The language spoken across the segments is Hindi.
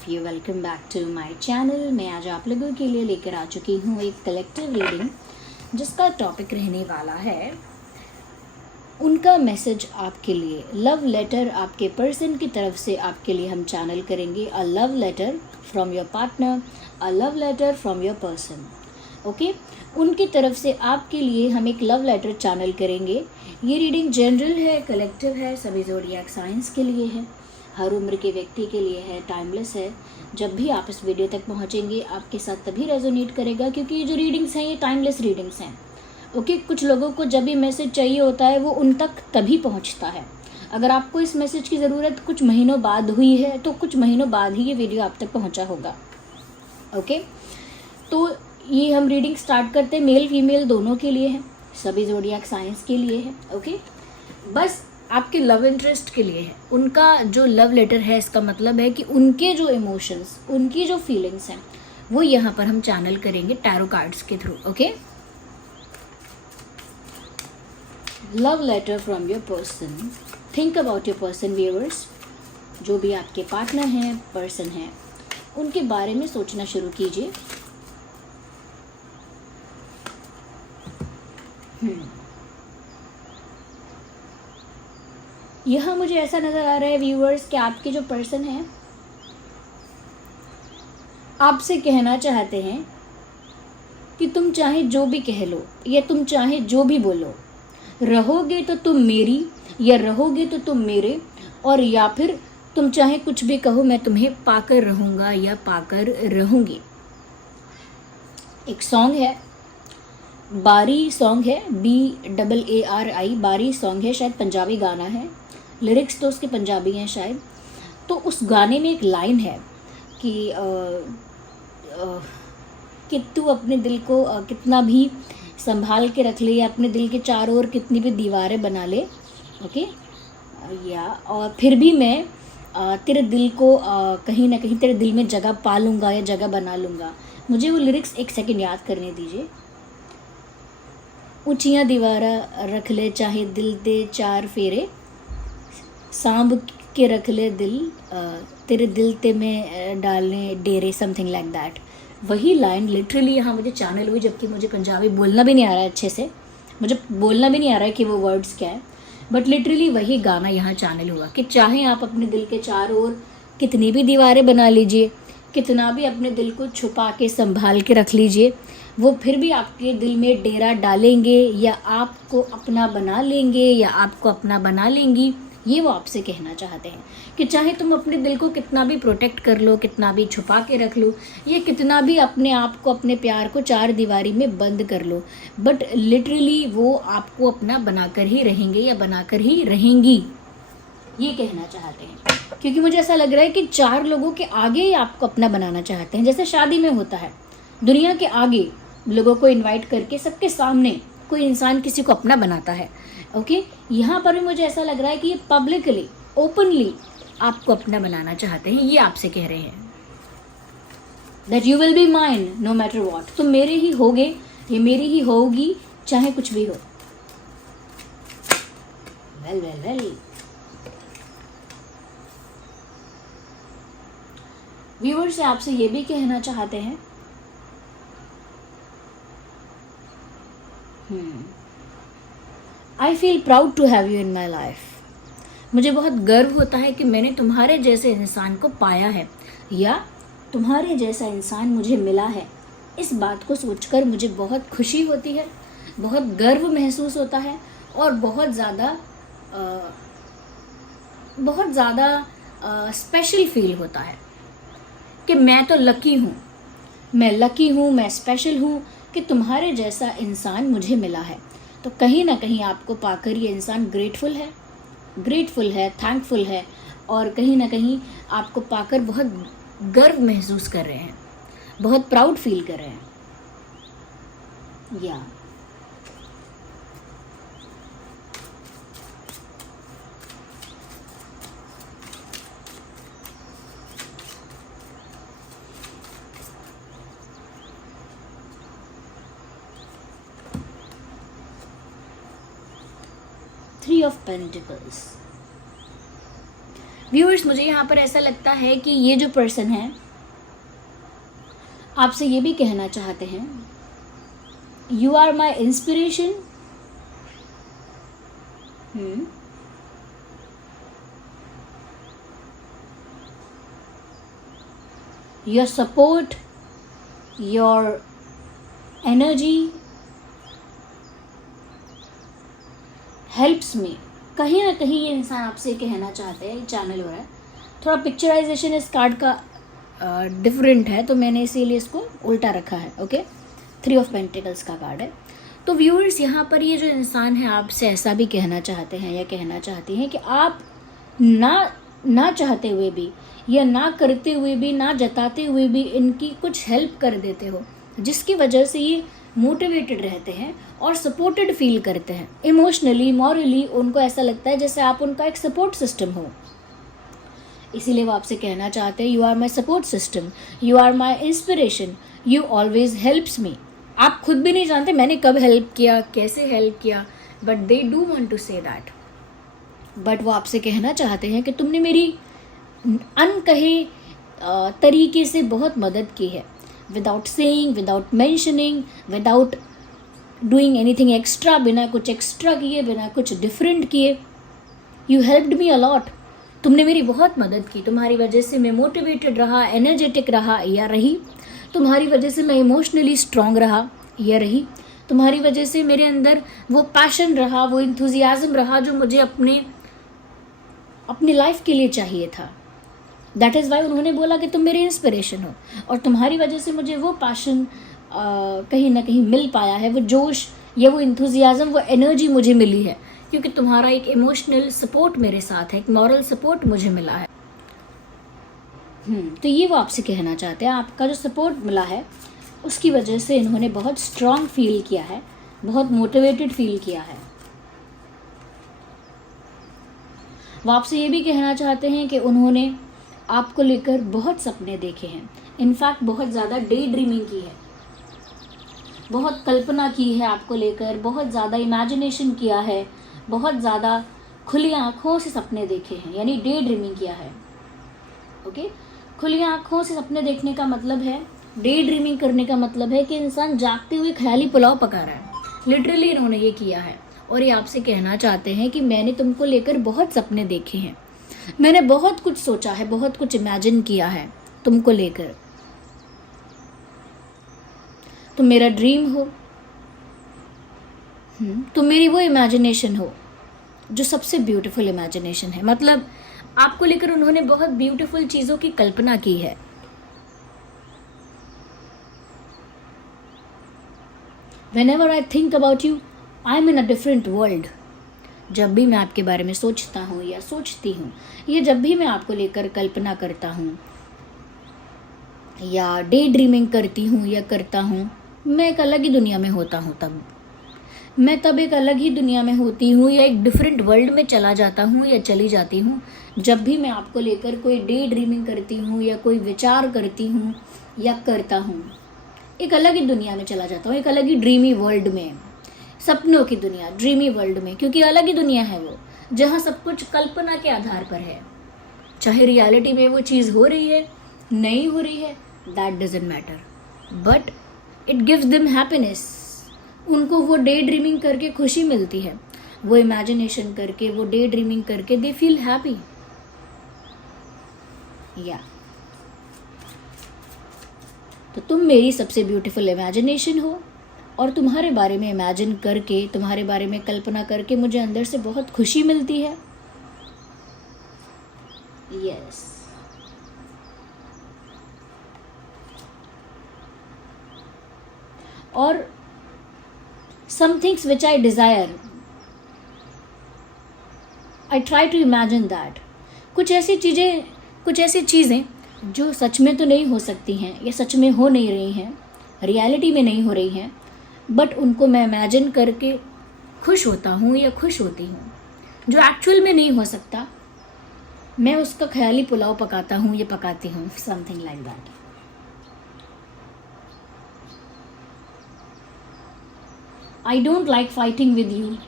Of you, welcome back to my channel. मैं आज आप लोगों के लिए लेकर आ चुकी हूँ एक कलेक्टिव रीडिंग जिसका टॉपिक रहने वाला है उनका मैसेज आपके लिए। लव लेटर आपके पर्सन की तरफ से आपके लिए हम चैनल करेंगे। A love letter from your partner, a love letter from your person. Okay, उनकी तरफ से आपके लिए हम एक लव लेटर चैनल करेंगे। ये रीडिंग जनरल है, कलेक्टिव है, सभी ज़ोडिएक साइंस के लिए है, हर उम्र के व्यक्ति के लिए है, टाइमलेस है। जब भी आप इस वीडियो तक पहुंचेंगे आपके साथ तभी रेजोनेट करेगा, क्योंकि ये जो रीडिंग्स हैं ये टाइमलेस रीडिंग्स हैं। ओके, कुछ लोगों को जब भी मैसेज चाहिए होता है वो उन तक तभी पहुंचता है। अगर आपको इस मैसेज की ज़रूरत कुछ महीनों बाद हुई है तो कुछ महीनों बाद ही ये वीडियो आप तक पहुँचा होगा। ओके, तो ये हम रीडिंग स्टार्ट करते हैं। मेल फीमेल दोनों के लिए है, सभी ज़ोडिएक साइंस के लिए है। ओके, बस आपके लव इंटरेस्ट के लिए है। उनका जो लव लेटर है इसका मतलब है कि उनके जो इमोशंस, उनकी जो फीलिंग्स हैं वो यहाँ पर हम चैनल करेंगे टैरो कार्ड्स के through. Okay, love letter from your person. Think about your person viewers. जो भी आपके पार्टनर हैं, पर्सन हैं, उनके बारे में सोचना शुरू कीजिए। यहाँ मुझे ऐसा नज़र आ रहा है व्यूअर्स कि आपके जो पर्सन हैं आपसे कहना चाहते हैं कि तुम चाहे जो भी कह लो या तुम चाहे जो भी बोलो, रहोगे तो तुम मेरी या रहोगे तो तुम मेरे, और या फिर तुम चाहे कुछ भी कहो मैं तुम्हें पाकर रहूँगा या पाकर रहूँगी। एक सॉन्ग है, बारी सॉन्ग है, BAARI, बारी सॉन्ग है, शायद पंजाबी गाना है, लिरिक्स तो उसके पंजाबी हैं शायद। तो उस गाने में एक लाइन है कि तू अपने दिल को कितना भी संभाल के रख ले या अपने दिल के चारों ओर कितनी भी दीवारें बना ले। ओके, या और फिर भी मैं तेरे दिल को कहीं ना कहीं तेरे दिल में जगह पा लूँगा या जगह बना लूँगा। मुझे वो लिरिक्स एक सेकंड याद करने दीजिए। ऊंचियां दीवारा रख ले चाहे दिल दे चार फेरे, सांभ के रख ले दिल, तेरे दिल ते में डालने डेरे, समथिंग लाइक दैट। वही लाइन लिटरली यहाँ मुझे चैनल हुई, जबकि मुझे पंजाबी बोलना भी नहीं आ रहा है अच्छे से, मुझे बोलना भी नहीं आ रहा है कि वो वर्ड्स क्या है, बट लिटरली वही गाना यहाँ चैनल हुआ कि चाहे आप अपने दिल के चारों ओर कितनी भी दीवारें बना लीजिए, कितना भी अपने दिल को छुपा के संभाल के रख लीजिए, वो फिर भी आपके दिल में डेरा डालेंगे या आपको अपना बना लेंगे या आपको अपना बना लेंगी। ये वो आपसे कहना चाहते हैं कि चाहे तुम अपने दिल को कितना भी प्रोटेक्ट कर लो, कितना भी छुपा के रख लो, या कितना भी अपने आप को, अपने प्यार को चार दीवारी में बंद कर लो, बट लिटरली वो आपको अपना बनाकर ही रहेंगे या बनाकर ही रहेंगी, ये कहना चाहते हैं। क्योंकि मुझे ऐसा लग रहा है कि चार लोगों के आगे ही आपको अपना बनाना चाहते हैं। जैसे शादी में होता है, दुनिया के आगे लोगों को इनवाइट करके सबके सामने कोई इंसान किसी को अपना बनाता है। ओके, यहाँ पर भी मुझे ऐसा लग रहा है कि ये पब्लिकली, ओपनली आपको अपना बनाना चाहते हैं। ये आपसे कह रहे हैं that you will be mine no matter what. तुम मेरे ही होगे, ये मेरी ही होगी, चाहे कुछ भी हो। वेल वेल वेल, व्यूअर्स से आपसे ये भी कहना चाहते हैं I feel proud to have you in my life. मुझे बहुत गर्व होता है कि मैंने तुम्हारे जैसे इंसान को पाया है या तुम्हारे जैसा इंसान मुझे मिला है। इस बात को सोचकर मुझे बहुत खुशी होती है, बहुत गर्व महसूस होता है और बहुत ज़्यादा स्पेशल फील होता है कि मैं तो लकी हूँ, मैं स्पेशल हूँ कि तुम्हारे जैसा इंसान मुझे मिला है। तो कहीं ना कहीं आपको पाकर ये इंसान ग्रेटफुल है, थैंकफुल है, और कहीं ना कहीं आपको पाकर बहुत गर्व महसूस कर रहे हैं, बहुत प्राउड फील कर रहे हैं। या Three of Pentacles। व्यूअर्स, मुझे यहाँ पर ऐसा लगता है कि ये जो पर्सन है आपसे ये भी कहना चाहते हैं, you are my inspiration. Your support, your energy helps me. कहीं ना कहीं ये इंसान आपसे कहना चाहते हैं, चैनल हो रहा है, थोड़ा पिक्चराइजेशन इस कार्ड का डिफरेंट है तो मैंने इसीलिए इसको उल्टा रखा है। ओके, 3 ऑफ पेंटिकल्स का कार्ड है। तो व्यूअर्स, यहाँ पर ये जो इंसान है आपसे ऐसा भी कहना चाहते हैं या कहना चाहती हैं कि आप ना चाहते हुए भी या ना करते हुए भी, ना जताते हुए भी इनकी कुछ हेल्प कर देते हो, जिसकी वजह से ये मोटिवेटेड रहते हैं और सपोर्टेड फील करते हैं इमोशनली, मॉरली। उनको ऐसा लगता है जैसे आप उनका एक सपोर्ट सिस्टम हो, इसीलिए वो आपसे कहना चाहते हैं, you are my support system, you are my inspiration, you always helps me. आप खुद भी नहीं जानते मैंने कब हेल्प किया, कैसे हेल्प किया, but they do want to say that. But वो आपसे कहना चाहते हैं कि तुमने मेरी अनकहे तरीके से बहुत मदद की है, without saying, without mentioning, without doing anything extra, बिना कुछ एक्स्ट्रा किए, बिना कुछ डिफरेंट किए। You helped me a lot. तुमने मेरी बहुत मदद की, तुम्हारी वजह से मैं मोटिवेटेड रहा, एनर्जेटिक रहा या रही, तुम्हारी वजह से मैं इमोशनली स्ट्रांग रहा या रही, तुम्हारी वजह से मेरे अंदर वो पैशन रहा, वो इंथुजियाज्म रहा जो मुझे अपनी लाइफ के लिए चाहिए था। दैट इज़ वाई उन्होंने बोला कि तुम मेरी इंस्पिरेशन हो, और तुम्हारी वजह से मुझे वो पैशन कहीं ना कहीं मिल पाया है, वो जोश या वो इंथुजियाज्म, वो एनर्जी मुझे मिली है क्योंकि तुम्हारा एक इमोशनल सपोर्ट मेरे साथ है, एक मॉरल सपोर्ट मुझे मिला है। तो ये वो आपसे कहना चाहते हैं, आपका जो सपोर्ट मिला है उसकी वजह से इन्होंने बहुत स्ट्रांग फील किया है, बहुत मोटिवेटेड फील किया है। वो आपसे ये भी कहना चाहते हैं कि उन्होंने आपको लेकर बहुत सपने देखे हैं, इनफैक्ट बहुत ज़्यादा डे ड्रीमिंग की है, बहुत कल्पना की है आपको लेकर, बहुत ज़्यादा इमेजिनेशन किया है, बहुत ज़्यादा खुली आँखों से सपने देखे हैं, यानी डे ड्रीमिंग किया है। ओके, खुली आँखों से सपने देखने का मतलब है, डे ड्रीमिंग करने का मतलब है कि इंसान जागते हुए ख्याली पुलाव पका रहा है। लिटरली इन्होंने ये किया है और ये आपसे कहना चाहते हैं कि मैंने तुमको लेकर बहुत सपने देखे हैं, मैंने बहुत कुछ सोचा है, बहुत कुछ इमेजिन किया है तुमको लेकर। तुम मेरा ड्रीम हो, तुम मेरी वो इमेजिनेशन हो जो सबसे ब्यूटीफुल इमेजिनेशन है। मतलब आपको लेकर उन्होंने बहुत ब्यूटीफुल चीज़ों की कल्पना की है। Whenever I think about you, I'm in a different world. जब भी मैं आपके बारे में सोचता हूँ या सोचती हूँ, या जब भी मैं आपको लेकर कल्पना करता हूँ या डे ड्रीमिंग करती हूँ या करता हूँ, मैं एक अलग ही दुनिया में होता हूँ। तब एक अलग ही दुनिया में होती हूँ या एक डिफरेंट वर्ल्ड में चला जाता हूँ या चली जाती हूँ। जब भी मैं आपको लेकर कोई डे ड्रीमिंग करती हूँ या कोई विचार करती हूँ या करता हूँ, एक अलग ही दुनिया में चला जाता हूँ, एक अलग ही ड्रीमी वर्ल्ड में, सपनों की दुनिया, ड्रीमी वर्ल्ड में, क्योंकि अलग ही दुनिया है वो, जहाँ सब कुछ कल्पना के आधार पर है। चाहे रियलिटी में वो चीज़ हो रही है, नहीं हो रही है, that doesn't matter, but it gives them happiness. उनको वो डे ड्रीमिंग करके खुशी मिलती है, वो इमेजिनेशन करके, वो डे ड्रीमिंग करके दे फील हैप्पी। या तो तुम मेरी सबसे ब्यूटीफुल इमेजिनेशन हो, और तुम्हारे बारे में इमेजिन करके, तुम्हारे बारे में कल्पना करके मुझे अंदर से बहुत खुशी मिलती है। यस, और some things which I desire, I try to imagine that. कुछ ऐसी चीज़ें जो सच में तो नहीं हो सकती हैं या सच में हो नहीं रही हैं, रियलिटी में नहीं हो रही हैं, बट उनको मैं इमेजिन करके खुश होता हूँ या खुश होती हूँ। जो एक्चुअल में नहीं हो सकता, मैं उसका ख्याली पुलाव पकाता हूँ या पकाती हूँ, something like that. I don't like fighting with you.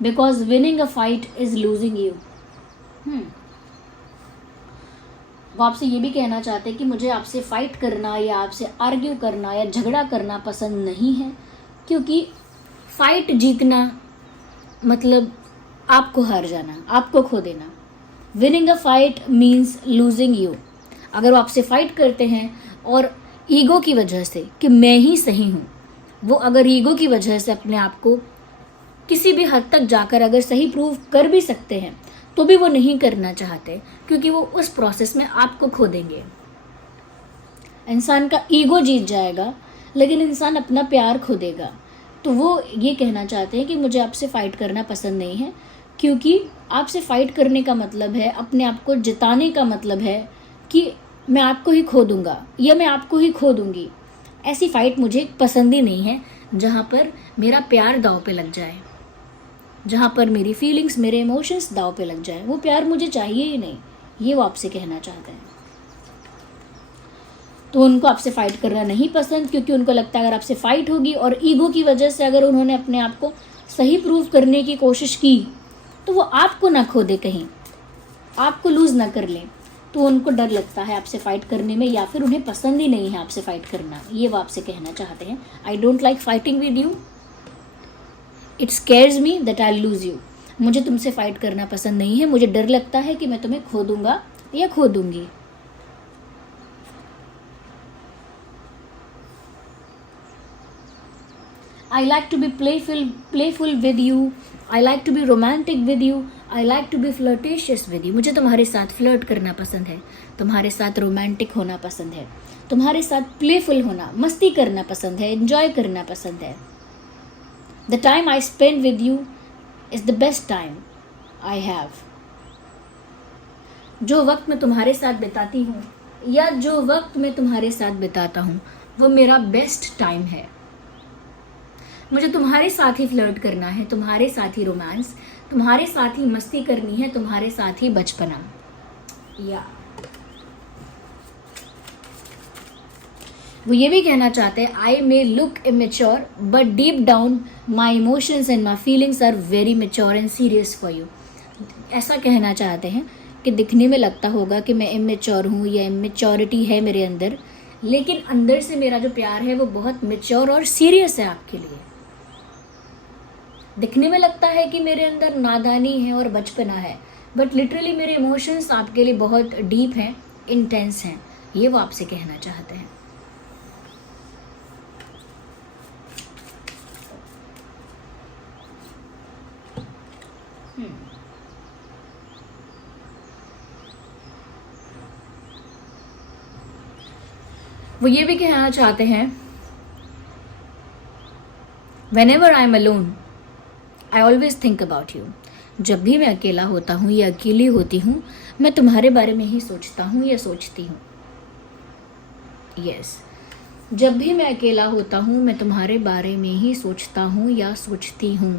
Because winning a fight is losing you. वो आपसे ये भी कहना चाहते हैं कि मुझे आपसे फाइट करना या आपसे आर्ग्यू करना या झगड़ा करना पसंद नहीं है, क्योंकि फाइट जीतना मतलब आपको हार जाना, आपको खो देना। Winning a fight means losing you. अगर वो आपसे फाइट करते हैं और ईगो की वजह से कि मैं ही सही हूँ, वो अगर ईगो की वजह से अपने आप को किसी भी हद तक जाकर अगर सही प्रूव कर भी सकते हैं, तो भी वो नहीं करना चाहते, क्योंकि वो उस प्रोसेस में आपको खो देंगे। इंसान का ईगो जीत जाएगा, लेकिन इंसान अपना प्यार खो देगा। तो वो ये कहना चाहते हैं कि मुझे आपसे फ़ाइट करना पसंद नहीं है, क्योंकि आपसे फ़ाइट करने का मतलब है, अपने आप को जिताने का मतलब है कि मैं आपको ही खो दूंगा या मैं आपको ही खो दूंगी। ऐसी फ़ाइट मुझे पसंद ही नहीं है, जहाँ पर मेरा प्यार दांव पे लग जाए, जहाँ पर मेरी फीलिंग्स, मेरे इमोशंस दांव पे लग जाए। वो प्यार मुझे चाहिए ही नहीं, ये वो आपसे कहना चाहते हैं। तो उनको आपसे फाइट करना नहीं पसंद, क्योंकि उनको लगता है अगर आपसे फाइट होगी और ईगो की वजह से अगर उन्होंने अपने आप को सही प्रूव करने की कोशिश की, तो वो आपको ना खो दे, कहीं आपको लूज ना कर ले। तो उनको डर लगता है आपसे फाइट करने में, या फिर उन्हें पसंद ही नहीं है आपसे फाइट करना, ये वो आपसे कहना चाहते हैं। I don't like fighting with you, it scares me that I lose you. मुझे तुमसे फाइट करना पसंद नहीं है, मुझे डर लगता है कि मैं तुम्हें खो दूंगा या खो दूंगी। I like to be playful with you. I like to be romantic with you. I like to be flirtatious with you. मुझे तुम्हारे साथ फ्लर्ट करना पसंद है, तुम्हारे साथ रोमांटिक होना पसंद है, तुम्हारे साथ प्लेफुल होना, मस्ती करना पसंद है, एंजॉय करना पसंद है। The time I spend with you is the best time I have. जो वक्त मैं तुम्हारे साथ बिताती हूँ या जो वक्त मैं तुम्हारे साथ बिताता हूँ, वो मेरा बेस्ट टाइम है। मुझे तुम्हारे साथ ही फ्लर्ट करना है, तुम्हारे साथ ही रोमांस, तुम्हारे साथ ही मस्ती करनी है, तुम्हारे साथ ही बचपना। या वो ये भी कहना चाहते हैं, I may look immature but deep down my emotions and my feelings are very mature and serious for you. ऐसा कहना चाहते हैं कि दिखने में लगता होगा कि मैं इमेच्योर हूँ या इमेच्योरिटी है मेरे अंदर, लेकिन अंदर से मेरा जो प्यार है वो बहुत मेच्योर और सीरियस है आपके लिए। दिखने में लगता है कि मेरे अंदर नादानी है और बचपना है, बट लिटरली मेरे इमोशंस आपके लिए बहुत डीप हैं, इंटेंस हैं, ये वो आपसे कहना चाहते हैं। वो ये भी कहना चाहते हैं, whenever I am alone, I always think about you. जब भी मैं अकेला होता हूँ या अकेली होती हूँ, मैं तुम्हारे बारे में ही सोचता हूँ या सोचती हूँ। यस, जब भी मैं अकेला होता हूँ, मैं तुम्हारे बारे में ही सोचता हूँ या सोचती हूँ।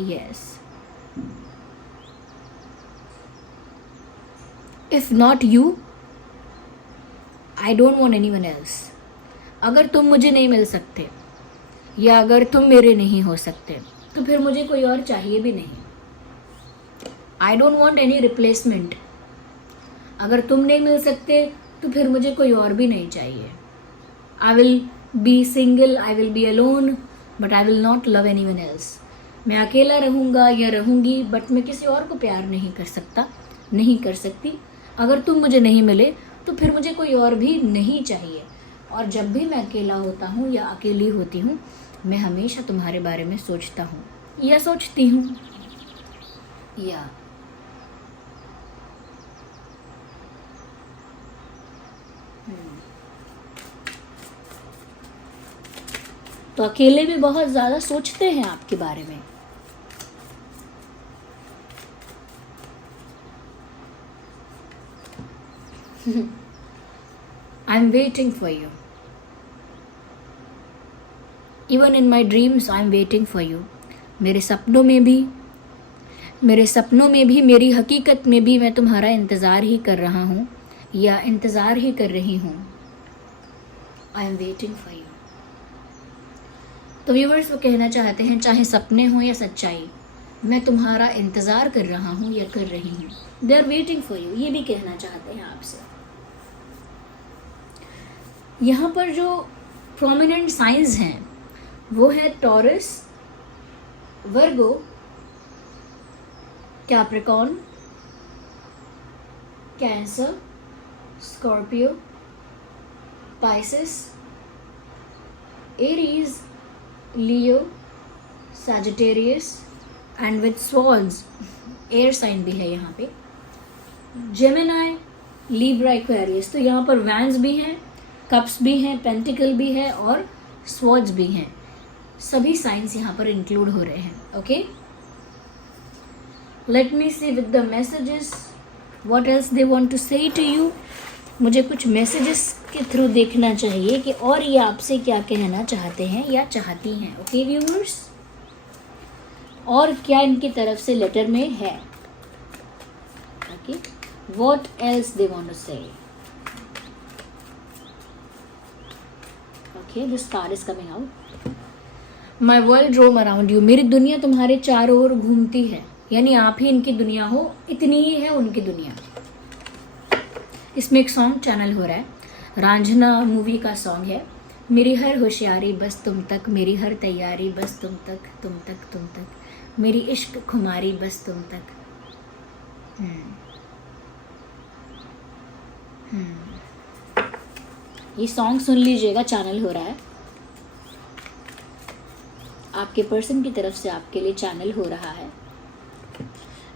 Yes, if not you I don't want anyone else. अगर तुम मुझे नहीं मिल सकते या अगर तुम मेरे नहीं हो सकते, तो फिर मुझे कोई और चाहिए भी नहीं। I don't want any replacement. अगर तुम नहीं मिल सकते तो फिर मुझे कोई और भी नहीं चाहिए। I will be single, I will be alone, but I will not love anyone else. मैं अकेला रहूँगा या रहूँगी, बट मैं किसी और को प्यार नहीं कर सकता, नहीं कर सकती। अगर तुम मुझे नहीं मिले तो फिर मुझे कोई और भी नहीं चाहिए। और जब भी मैं अकेला होता हूँ या अकेली होती हूँ, मैं हमेशा तुम्हारे बारे में सोचता हूँ या सोचती हूँ। या तो अकेले भी बहुत ज़्यादा सोचते हैं आपके बारे में। I'm waiting for you. Even in my dreams, I'm waiting for you. मेरे सपनों में भी, मेरी हकीकत में भी मैं तुम्हारा इंतज़ार ही कर रहा हूँ या इंतज़ार ही कर रही हूँ। I am waiting for you. तो व्यूअर्स वो कहना चाहते हैं चाहे सपने हो या सच्चाई, मैं तुम्हारा इंतज़ार कर रहा हूँ या कर रही हूँ, they are waiting for you, ये भी कहना चाहते हैं आपसे। यहाँ पर जो प्रोमिनेंट साइंस हैं वो है Taurus, Virgo, Capricorn, Cancer, Scorpio, Pisces, Aries, Leo, Sagittarius and with swords, air sign भी है यहाँ पे, जेमिनाई, लिब्रा, एक्वेरियस। तो यहाँ पर वैंस भी हैं, कप्स भी हैं, पेंटिकल भी है और स्वॉर्ड्स भी हैं। सभी साइंस यहाँ पर इंक्लूड हो रहे हैं। Okay, let me see with the messages what else they want to say to you. मुझे कुछ मैसेजेस के थ्रू देखना चाहिए कि और ये आपसे क्या कहना चाहते हैं या चाहती हैं। ओके व्यूअर्स, और क्या इनकी तरफ से लेटर में है। Okay, what else they want to say. Okay, this card is coming out. My world roam around you, मेरी दुनिया तुम्हारे चारों ओर घूमती है, यानी आप ही इनकी दुनिया हो, इतनी ही है उनकी दुनिया। इसमें एक सॉन्ग चैनल हो रहा है, रांझना मूवी का सॉन्ग है, मेरी हर होशियारी बस तुम तक, मेरी हर तैयारी बस तुम तक, तुम तक, तुम तक, मेरी इश्क खुमारी बस तुम तक। ये सॉन्ग सुन लीजिएगा, चैनल हो रहा है, आपके पर्सन की तरफ से आपके लिए चैनल हो रहा है।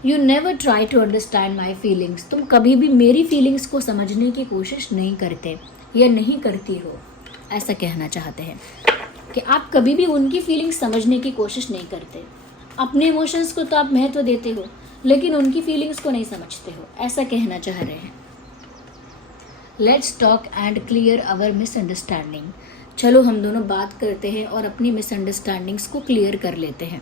You never try to understand my feelings, तुम कभी भी मेरी फीलिंग्स को समझने की कोशिश नहीं करते या नहीं करती हो, ऐसा कहना चाहते हैं कि आप कभी भी उनकी फीलिंग्स समझने की कोशिश नहीं करते। अपने इमोशंस को तो आप महत्व देते हो लेकिन उनकी फीलिंग्स को नहीं समझते हो, ऐसा कहना चाह रहे हैं। Let's talk and clear our misunderstanding, चलो हम दोनों बात करते हैं और अपनी मिसअंडरस्टैंडिंग्स को क्लियर कर लेते हैं।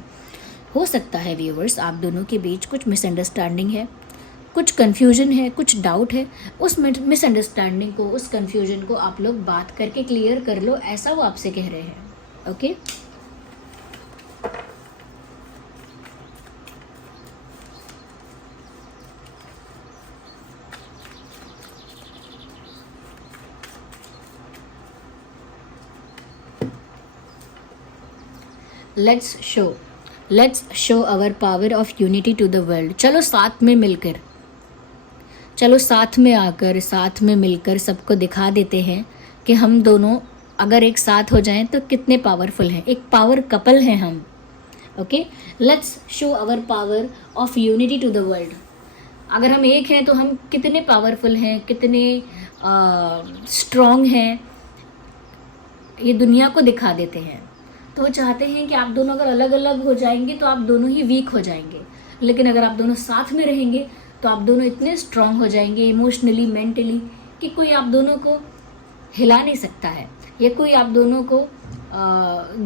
हो सकता है व्यूअर्स आप दोनों के बीच कुछ मिसअंडरस्टैंडिंग है, कुछ कन्फ्यूजन है, कुछ डाउट है। उस मिसअंडरस्टैंडिंग को, उस कन्फ्यूजन को आप लोग बात करके क्लियर कर लो, ऐसा वो आपसे कह रहे हैं। Okay, let's show our power of unity to the world. चलो साथ में मिलकर, चलो साथ में आकर, साथ में मिलकर सबको दिखा देते हैं कि हम दोनों अगर एक साथ हो जाएं तो कितने पावरफुल हैं, एक पावर कपल हैं हम। Okay, let's show our power of unity to the world. अगर हम एक हैं तो हम कितने पावरफुल हैं, कितने स्ट्रॉन्ग हैं, ये दुनिया को दिखा देते हैं। तो वो चाहते हैं कि आप दोनों अगर अलग अलग हो जाएंगे तो आप दोनों ही वीक हो जाएंगे, लेकिन अगर आप दोनों साथ में रहेंगे तो आप दोनों इतने स्ट्रांग हो जाएंगे इमोशनली, मेंटली, कि कोई आप दोनों को हिला नहीं सकता है या कोई आप दोनों को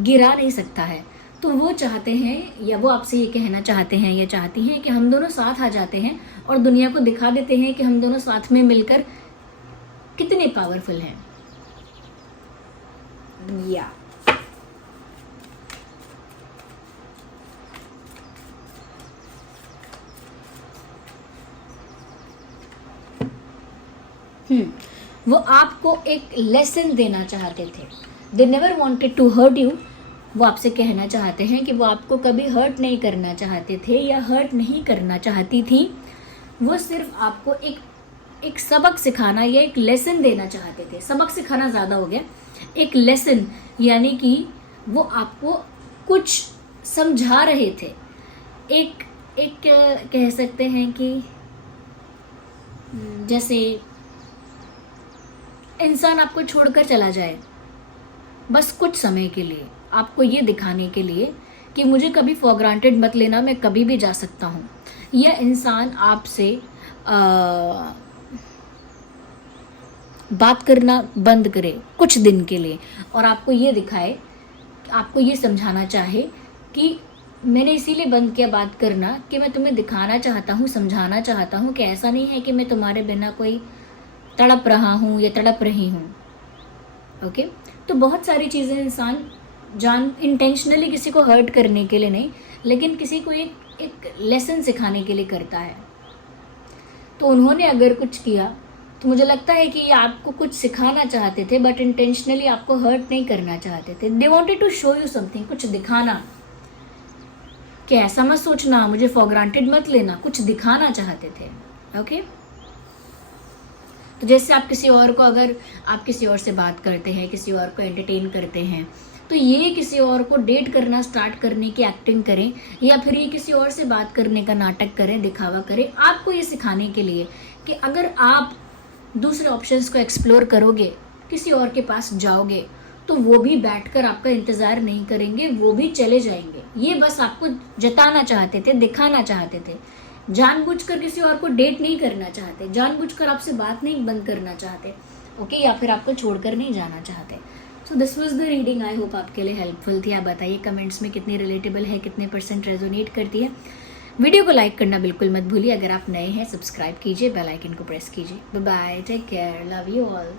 गिरा नहीं सकता है। तो वो चाहते हैं या वो आपसे ये कहना चाहते हैं या चाहती हैं कि हम दोनों साथ आ जाते हैं और दुनिया को दिखा देते हैं कि हम दोनों साथ में मिलकर कितने पावरफुल हैं। या वो आपको एक लेसन देना चाहते थे। They never wanted to hurt you. वो आपसे कहना चाहते हैं कि वो आपको कभी हर्ट नहीं करना चाहते थे या हर्ट नहीं करना चाहती थी। वो सिर्फ आपको एक सबक सिखाना या एक लेसन देना चाहते थे। सबक सिखाना ज़्यादा हो गया, एक लेसन, यानी कि वो आपको कुछ समझा रहे थे। एक कह सकते हैं कि जैसे इंसान आपको छोड़कर चला जाए बस कुछ समय के लिए, आपको ये दिखाने के लिए कि मुझे कभी फॉर ग्रांटेड मत लेना, मैं कभी भी जा सकता हूँ। यह इंसान आपसे बात करना बंद करे कुछ दिन के लिए और आपको ये दिखाए, आपको ये समझाना चाहे कि मैंने इसीलिए बंद किया बात करना कि मैं तुम्हें दिखाना चाहता हूँ, समझाना चाहता हूँ कि ऐसा नहीं है कि मैं तुम्हारे बिना कोई तड़प रहा हूँ या तड़प रही हूँ। ओके, तो बहुत सारी चीज़ें इंसान जान इंटेंशनली किसी को हर्ट करने के लिए नहीं, लेकिन किसी को एक लेसन सिखाने के लिए करता है। तो उन्होंने अगर कुछ किया तो मुझे लगता है कि ये आपको कुछ सिखाना चाहते थे, बट इंटेंशनली आपको हर्ट नहीं करना चाहते थे। They wanted to show you something, कुछ दिखाना, कि ऐसा मत सोचना, मुझे फॉर ग्रांटेड मत लेना, कुछ दिखाना चाहते थे। ओके तो जैसे आप किसी और को, अगर आप किसी और से बात करते हैं, किसी और को एंटरटेन करते हैं, तो ये किसी और को डेट करना स्टार्ट करने की एक्टिंग करें, या फिर ये किसी और से बात करने का नाटक करें, दिखावा करें, आपको ये सिखाने के लिए कि अगर आप दूसरे ऑप्शंस को एक्सप्लोर करोगे, किसी और के पास जाओगे, तो वो भी बैठकर आपका इंतज़ार नहीं करेंगे, वो भी चले जाएंगे। ये बस आपको जताना चाहते थे, दिखाना चाहते थे। जानबूझकर किसी और को डेट नहीं करना चाहते, जानबूझकर आपसे बात नहीं बंद करना चाहते, ओके, या फिर आपको छोड़कर नहीं जाना चाहते। So this was the reading, I hope आपके लिए हेल्पफुल थी। आप बताइए कमेंट्स में कितनी रिलेटेबल है, कितने % रेजोनेट करती है। वीडियो को लाइक करना बिल्कुल मत भूलिए। अगर आप नए हैं सब्सक्राइब कीजिए, बेल आइकन को प्रेस कीजिए। Bye bye, take care, love you all.